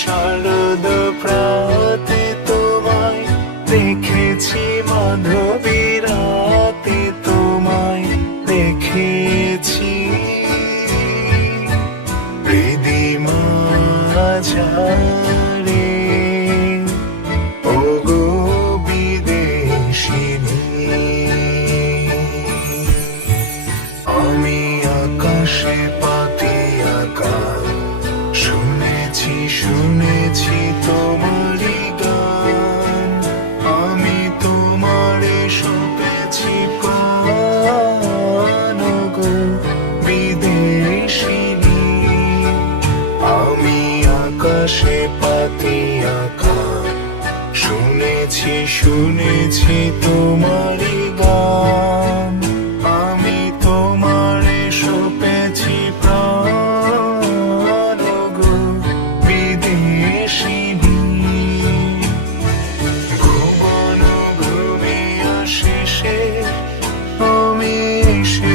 শারদ প্রাতে তোমায়, দেখেছি মাধবী রাতে তোমায়, দেখেছি হৃদিমা ঝারে ওগো বিদেশিনী। আমি আকাশে পাতি আঁকা শুনেছি শুনেছি তোমারই গান, আমি তোমারে সপেছি প্রাণ গো বিদেশিনী। আমি আকাশে পাতি আঁকা শুনেছি শুনেছি তোমারই গান, আমি তোমারে সপেছি প্রাণ গো বিদেশিনী। ভুবন ঘুমিয়া শেষে আমি এসে